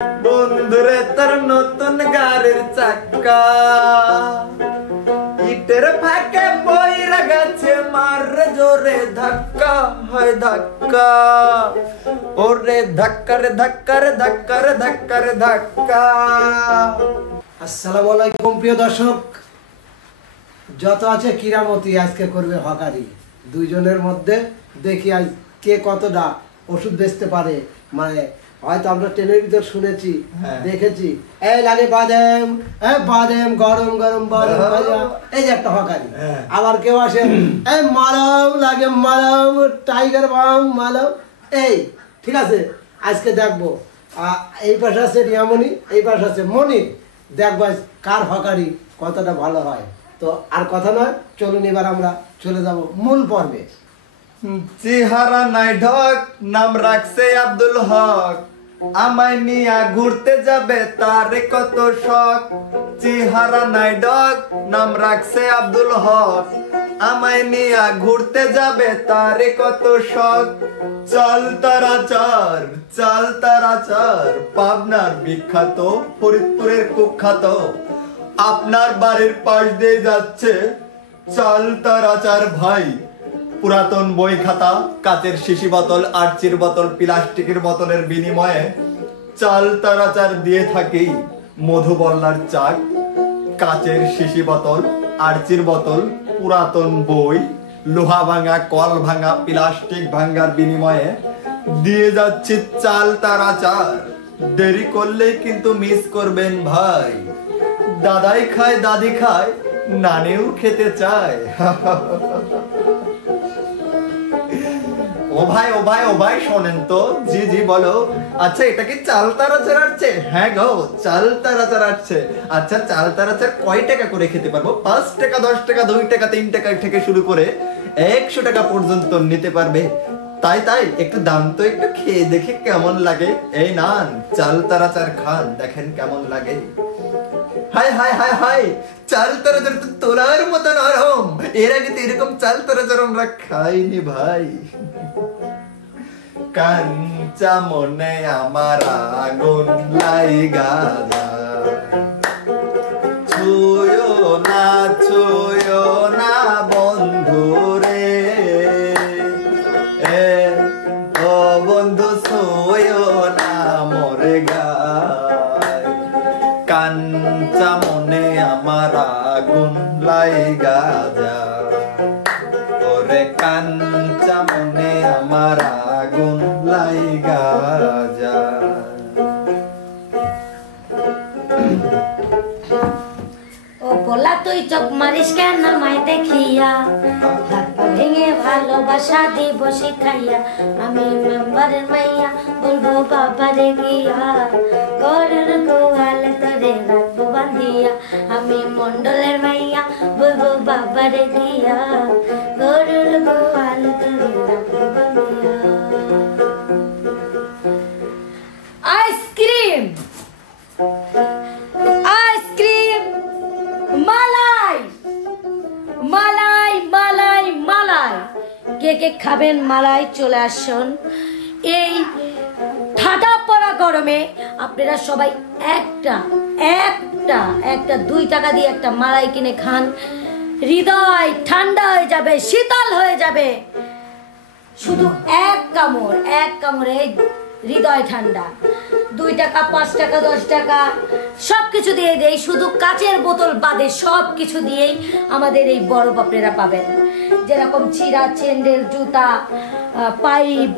বন্ধুরে তোর নতুন গাড়ির চাক্কা ইটের ফাঁকে পইরা গেছে, মার জোরে ধাক্কা হয় ধাক্কা, ওরে ধাক্কা রে ধাক্কা রে ধাক্কা রে ধাক্কা রে ধাক্কা। আসসালামু আলাইকুম প্রিয় দর্শক, যত আছে কিরামতি আজকে করবে হকারি। দুইজনের মধ্যে দেখি আজ কে কতটা ওষুধ বেচতে পারে। মানে হয়তো আমরা ট্রেনের ভিতর শুনেছি, দেখেছি এই লাগে বাদাম, বাদাম গরম গরম বাদাম ভাজা, এই যে একটা হকারি। আবার কেউ আসে এই মালাম লাগে মালাম, টাইগার বাম মালাম। এই ঠিক আছে, আজকে দেখবো এই পাশে আছে রিয়ামণি, এই পাশে আছে মনির। দেখবো কার হকারি কতটা ভালো হয়। তো আর কথা নয়, চলুন এবার আমরা চলে যাব মূল পর্বে। চেহারা নাই ঢক, নাম রাখছে আব্দুল হক, আমায় নিয়া ঘুরতে যাবে তারে কত শখ। চেহারা নাই ঢক, নাম রাখছে আব্দুল হক, আমায় নিয়া ঘুরতে যাবে তারে কত শখ। চাল তারাচার, চাল তারাচার, পাবনার বিখ্যাত, ফরিদপুরের কুখ্যাত। আপনার বাড়ির পাশ দিয়ে যাচ্ছে চাল তারাচার ভাই। পুরাতন বই খাতা, কাচের শিশি বোতল, আরচির বোতল, প্লাস্টিকের বোতলের বিনিময়ে চাল তারাচার দিয়ে থাকি মধুবল্লার চাক। কাচের শিশি বোতল, আরচির বোতল, পুরাতন বই, লোহা ভাঙা, কল ভাঙা, প্লাস্টিক ভাঙার বিনিময়ে দিয়ে যাচ্ছি চাল তারাচার। দেরি করলেই কিন্তু মিস করবেন ভাই। দাদাই খায়, দাদি খায়, নানিও খেতে চায়। ও ভাই ও ভাই ও ভাই শোনেন তো। জি জি বলো। আচ্ছা এটা কি চাল তারাচার আসছে? হ্যাঁ গো, চাল তারাচার আসছে। আচ্ছা চাল তারাচার কয় টাকা করে খেতে পারবো? 5 টাকা, 10 টাকা, 2 টাকা, 3 টাকা থেকে শুরু করে 100 টাকা পর্যন্ত নিতে পারবে। তাই তাই একটু দাম তো, একটু খেয়ে দেখে কেমন লাগে। এই নান চাল তারাচার খান, দেখেন কেমন লাগে। হাই হাই হাই হাই, চাল তারাচার তো তোলার মতো নরম। এর আগে তো এরকম চাল তারাচার আমরা খাইনি ভাই। কাঞ্চা মনে আমার আগুন লাইগা যায়, ছুঁয়ো না বন্ধু রে, ও বন্ধু ছুঁয়ো না মরে গায়। কাঞ্চা মনে আমার আগুন লাইগা যায়, ওরে কাঞ্চা মনে আমার আগুন লাইগা যায়। ও পোলা তুই চোখ মারিস কেন আমায় দেখিয়া, হাত পা ভেঙে ভালোবাসা দিব শিখাইয়া। আমি মেম্বারের মাইয়া বলবো বাবারে গিয়া, গরুর গোয়ালে তোরে রাখবো বাঁধিয়া। আমি মন্ডলের মাইয়া বলবো বাবারে গিয়া, গরুর গোয়ালে তোরে রাখবো বাঁধিয়া। আইসক্রিম, আইসক্রিম, মালাই, মালাই, মালাই, মালাই। কে কে খাবেন মালাই চলে আসুন। এই ঠাডা পড়া গরমে আপনারা সবাই একটা একটা একটা 2 টাকা দিয়ে একটা মালাই কিনে খান। হৃদয় ঠান্ডা হয়ে যাবে, শীতল হয়ে যাবে। শুধু এক কামড়ে হৃদয় ঠান্ডা। 2 টাকা, 5 টাকা, 10 টাকা সবকিছু দিয়ে দেই, শুধু কাচের বোতল বাদে সবকিছু দিয়েই আমাদের এই বরফ আপনারা পাবেন। যেরকম চিরা, চেন্ডেল, জুতা, পাইপ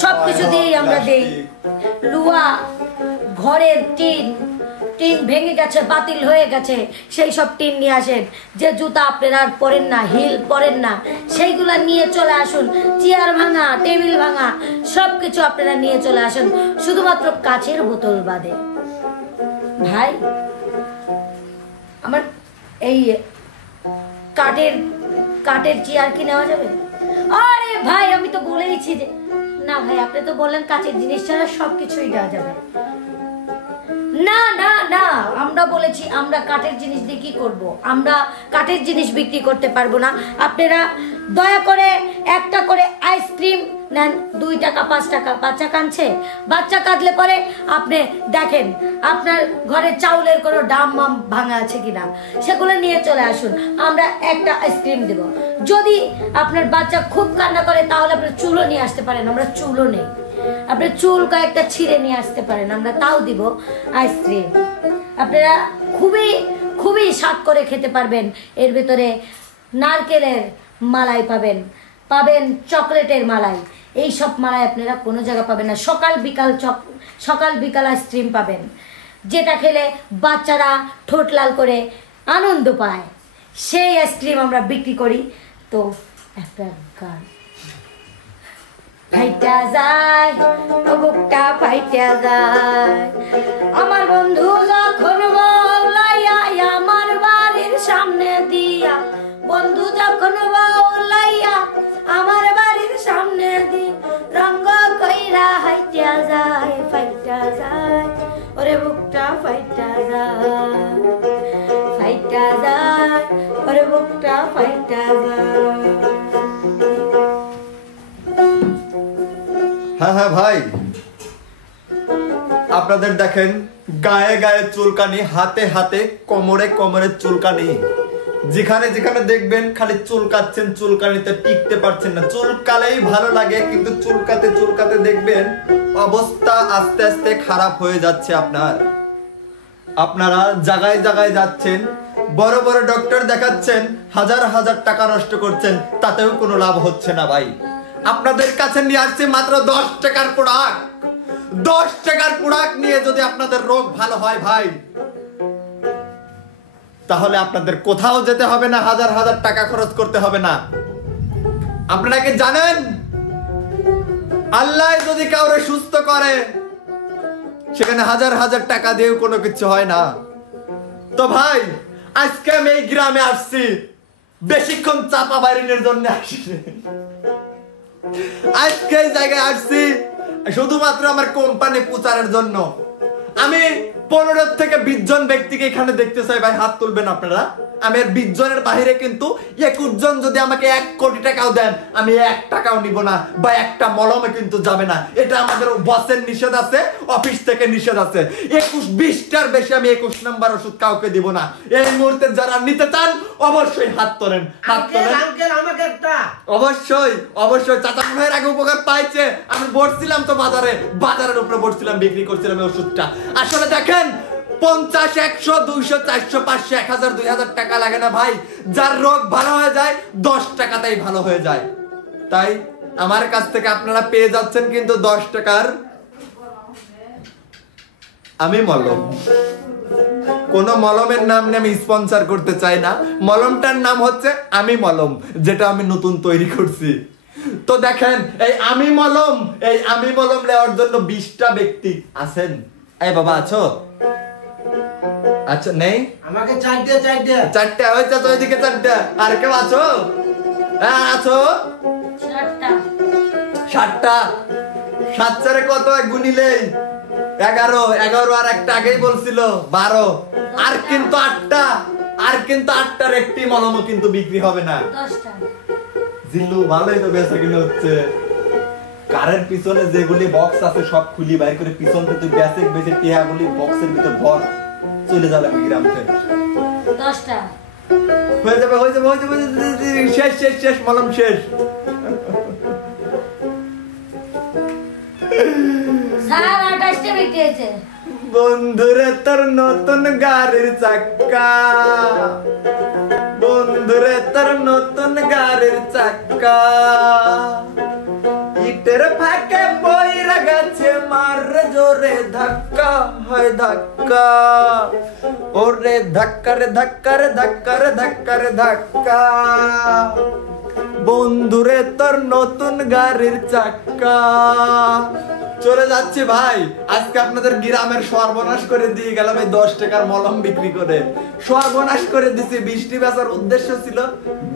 সবকিছু দিয়েই আমরা দেই। লুয়া, ঘরের টিন ভেঙে গেছে, বাতিল হয়ে গেছে, সেই সব টিন নিয়ে আসেন। যে জুতা আপনারা পরেন না, হিল পরেন না, সেইগুলা নিয়ে চলে আসুন। চেয়ার ভাঙা, টেবিল ভাঙা সবকিছু আপনারা নিয়ে চলে আসুন, শুধুমাত্র কাচের বোতল বাদে। ভাই আমার এই কাঠের চেয়ার কি নেওয়া যাবে? আরে ভাই আমি তো বলেইছি যে না ভাই, আপনি তো বললেন কাচের জিনিস ছাড়া সবকিছুই দেওয়া যাবে। না না না, আমরা বলেছি আমরা কাঠের জিনিস দিয়ে কি করবো, আমরা কাঠের জিনিস বিক্রি করতে পারবো না। আপনারা দয়া করে একটা করে আইসক্রিম নেন, 2 টাকা 5 টাকা। বাচ্চা কাঁদছে, বাচ্চা কাঁদলে পরে আপনি দেখেন আপনার ঘরে চাউলের কোনো ডাম মাম ভাঙা আছে কিনা, সেগুলো নিয়ে চলে আসুন, আমরা একটা আইসক্রিম দেব। যদি আপনার বাচ্চা খুব কান্না করে তাহলে আপনার চুলও নিয়ে আসতে পারেন, আমরা চুলও নেই। আপনি চুল কয়েকটা ছিঁড়ে নিয়ে আসতে পারেন, আমরা তাও দিব আইসক্রিম। আপনারা খুবই খুবই স্বাদ করে খেতে পারবেন। এর ভেতরে নারকেলের মালাই পাবেন, পাবেন চকলেটের মালাই। এই সব মালাই আপনারা কোনো জায়গা পাবেন না। সকাল বিকাল আইসক্রিম পাবেন, যেটা খেলে বাচ্চারা ঠোঁট লাল করে আনন্দ পায়, সেই আইসক্রিম আমরা বিক্রি করি। তো একটা গান ফাইটা যায়, বুকটা ফাইটা যায়, আমার বন্ধু যখন বলাইয়া আমার বাড়ির সামনে দিয়া, বন্ধু যখন বলাইয়া আমার বাড়ির সামনে দি, রঙ্গ কইরা হাইটা যায়, ফাইটা যায়, ওরে বুকটা ফাইটা যায়, ফাইটা যায়, ওরে বুকটা ফাইটা যায়। হ্যাঁ হ্যাঁ ভাই, আপনাদের দেখেন গায়ে গায়ে চুলকানি, হাতে হাতে কোমরে কোমরে চুলকানি, যেখানে যেখানে দেখবেন খালি চুলকাচ্ছেন, চুলকানিতে টিকতে পারছেন না। চুলকালেই ভালো লাগে, কিন্তু চুলকাতে চুলকাতে দেখবেন অবস্থা আস্তে আস্তে খারাপ হয়ে যাচ্ছে আপনার। আপনারা জায়গায় জায়গায় যাচ্ছেন, বড় বড় ডক্টর দেখাচ্ছেন, হাজার হাজার টাকা নষ্ট করছেন, তাতেও কোনো লাভ হচ্ছে না ভাই। আপনাদের কাছে নিয়ে আসছে মাত্র 10 টাকার প্রোডাক্ট। 10 টাকার প্রোডাক্ট নিয়ে যদি আপনাদের রোগ ভালো হয় ভাই, তাহলে আপনাদের কোথাও যেতে হবে না, হাজার হাজার টাকা খরচ করতে হবে না। আপনারা কি জানেন, আল্লাহ যদি কাউরে সুস্থ করে সেখানে হাজার হাজার টাকা দিয়েও কোনো কিছু হয় না। তো ভাই, আজকে আমি এই গ্রামে আসছি, বেশিক্ষণ চাপা বাইরের জন্য আসছি। আজকে এই জায়গায় আসছি শুধুমাত্র আমার কোম্পানি প্রচারের জন্য। আমি 15 থেকে 20 জন ব্যক্তিকে এখানে দেখতে চাই ভাই, হাত তুলবেন আপনারা। আমি আর 20 জনের বাইরে কিন্তু 21 জন যদি আমাকে 1 কোটি টাকাও দেন, আমি 1 টাকাও নিব না, বা একটা মলমে কিন্তু যাবে না। এটা আমাদের বসের নিষেধ আছে, অফিস থেকে নিষেধ আছে। 21-20টার বেশি আমি 21 নাম্বার ওষুধ কাউকে দিব না। এই মুহূর্তে যারা নিতে চান অবশ্যই হাত তোলেন, হাত তোলেন। আঙ্কেল আমাকে একটা অবশ্যই অবশ্যই, চাচা ভাইয়ের আগে উপকার পাইছে। আমি বসছিলাম তো বাজারের উপরে বসছিলাম, বিক্রি করছিলাম এই ওষুধটা। আসলে দেখেন, 50, 100, 200, 400, 500, 1000, 2000 টাকা লাগে না ভাই। যার রোগ ভালো হয়ে যায় 10 টাকাতেই ভালো হয়ে যায়। তাই আমার কাছ থেকে আপনারা পেয়ে যাচ্ছেন কিন্তু 10 টাকার আমি মলম। কোন মলমের নাম নিয়ে আমি স্পন্সর করতে চাই না। মলমটার নাম হচ্ছে আমি মলম, যেটা আমি নতুন তৈরি করছি। তো দেখেন, এই আমি মলম নেওয়ার জন্য 20টা ব্যক্তি আছেন। এই বাবা আছো? আচ্ছা, নেই? আমাকে চারটে হয়েছে তো, ওইদিকে 4টা। আর কেউ আছো? হ্যাঁ আছো? 7টা। 7 কত গুনিলেই 11, আর একটা আগেই বলছিল 12। আর কিন্তু 8টার একটি মলমও কিন্তু বিক্রি হবে না। জিল্লু ভালোই তো বেচা কিনে হচ্ছে। কারের পিছনে যেগুলি বক্স আছে সব খুলি বাইর করে পিছন থেকে বেচে টিয়াগুলি বক্সের ভিতর ভর চলে যাবে গ্রাম থেকে। 10টা হয়ে যাবে। শেষ মলম শেষ। বন্ধুরে তোর নতুন গাড়ির চাক্কা, বন্ধুরে তোর নতুন গাড়ির চাক্কা, ইটের ফাঁকে বইরা গেছে, মারে জোরে ধাক্কা হয় ধাক্কা, ওরে ধাক্কা রে ধাক্কা রে ধাক্কা রে ধাক্কা রে ধাক্কা, বন্ধুরে তোর নতুন গাড়ির চাক্কা। চলে যাচ্ছি ভাই, আজকে আপনাদের গ্রামের সর্বনাশ করে দিয়ে গেলাম এই 10 টাকার মলম বিক্রি করে। সর্বনাশ করে দিছি। 20টি বেচার উদ্দেশ্য ছিল,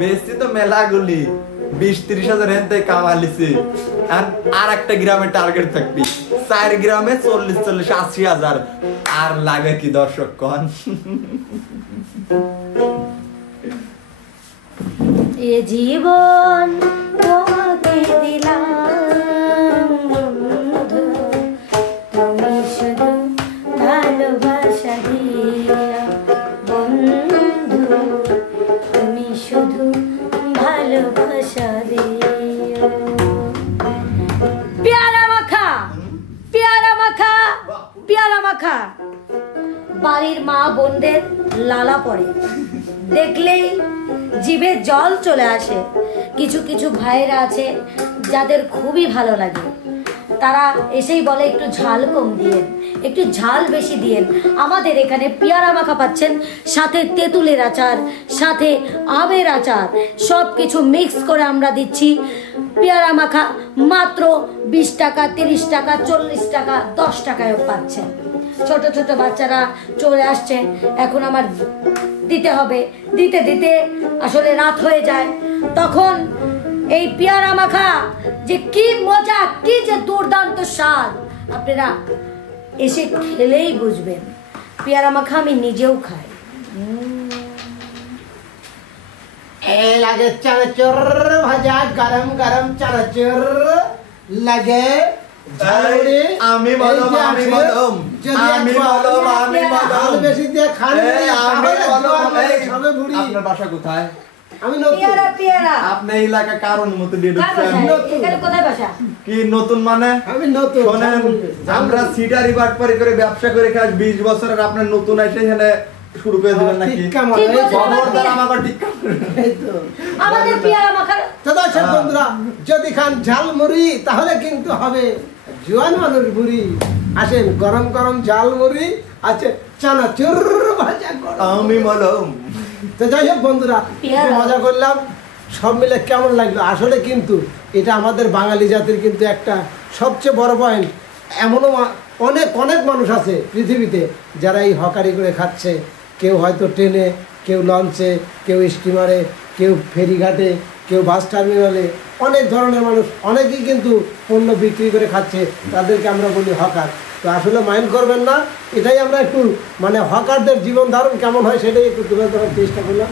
বেশি তো মেলাগুলি 20-30 হাজার এনতে কামালিছি। আর একটা গ্রামে টার্গেট থাকবি 4 গ্রামে 40-80 হাজার। আর লাগে কি দর্শক কন? এ জীবন তোমাকে দিলাম বন্ধু, তুমি শুধু ভালোবাসা দিও বন্ধু, তুমি শুধু ভালোবাসা দিও। পেয়ারা মাখা, পেয়ারা মাখা, পেয়ারা মাখা বাড়ির মা বোনদের লালা পড়ে, দেখলেই জিভে জল চলে আসে। কিছু কিছু ভাইয়েরা আছে যাদের খুবই ভালো লাগে, তারা এসেই বলে একটু ঝাল কম দিয়েন, একটু ঝাল বেশি দিয়েন। আমাদের এখানে পেয়ারা মাখা পাচ্ছেন, সাথে তেঁতুলের আচার, সাথে আমের আচার, সব কিছু মিক্স করে আমরা দিচ্ছি। পেয়ারা মাখা মাত্র 20 টাকা, 30 টাকা, 40 টাকা, 10 টাকায়ও পাচ্ছেন। ছোট ছোট বাচ্চারা চলে আসছে, এখন আমার দিতে হবে, দিতে দিতে আসলে রাত হয়ে যায়। তখন এই পেয়ারা মাখা যে কি মজা, কি যে দুর্দান্ত স্বাদ, আপনারা এসে খেলেই বুঝবেন। পেয়ারা মাখা আমি নিজেও খাই। এই লাগে চানাচুর ভাজা, গরম গরম চানাচুর লাগে। ঝালমুড়ি, আমি এই বললাম, যে আমি আছে, বললাম, যদি আমি একবার বললাম, আমি ঝাল বললাম। বেশি দিয়ে খান, এই, আমি তাহলে বললাম, জোয়ান এই, হবে বুড়ি। আপনার বাসা কোথায়? আমি নতুন। পেয়ারা পেয়ারা আপনি এই এলাকা কারণ মতো দিয়ে কার বাসা? ঢুকছেন। এখানে কোথায় বাসা? কি নতুন মানে? আমি নতুন। শোনেন, আমরা সিটারি বাটপারি করে ব্যবসা করে খাস 20 বছরের, আপনার নতুন এসে এখানে শুরু করে দিবেন নাকি? টিক্কা মারো, ঠিক এই বলছেন। খবরদার আমাকে টিক্কা এই তো। আমাদের পেয়ারা মাখার তো দর্শক বন্ধুরা, যদি খান ঝালমুড়ি তাহলে কিন্তু হবে জোয়ান মানুষ বুড়ি। আসেন, গরম গরম ঝালমুড়ি আছে, চানাচুর ভাজা গরম। আমি বললাম, তো যাই হোক বন্ধুরা, পেয়ারা। একটু মজা করলাম, সব মিলে কেমন লাগলো? আসলে কিন্তু এটা আমাদের বাঙালি জাতির কিন্তু একটা সবচেয়ে বড় পয়েন্ট। এমনও অনেক অনেক মানুষ আছে পৃথিবীতে যারা এই হকারি করে খাচ্ছে। কেউ হয়তো ট্রেনে, কেউ লঞ্চে, কেউ স্টিমারে, কেউ ফেরিঘাটে, কেউ বাস টার্মিনালে, অনেক ধরনের মানুষ, অনেকেই কিন্তু পণ্য বিক্রি করে খাচ্ছে, তাদেরকে আমরা বলি হকার। তো আসলে মাইন্ড করবেন না, এটাই আমরা একটু মানে হকারদের জীবন ধারণ কেমন হয় সেটাই একটু তুলে ধরার চেষ্টা করলাম।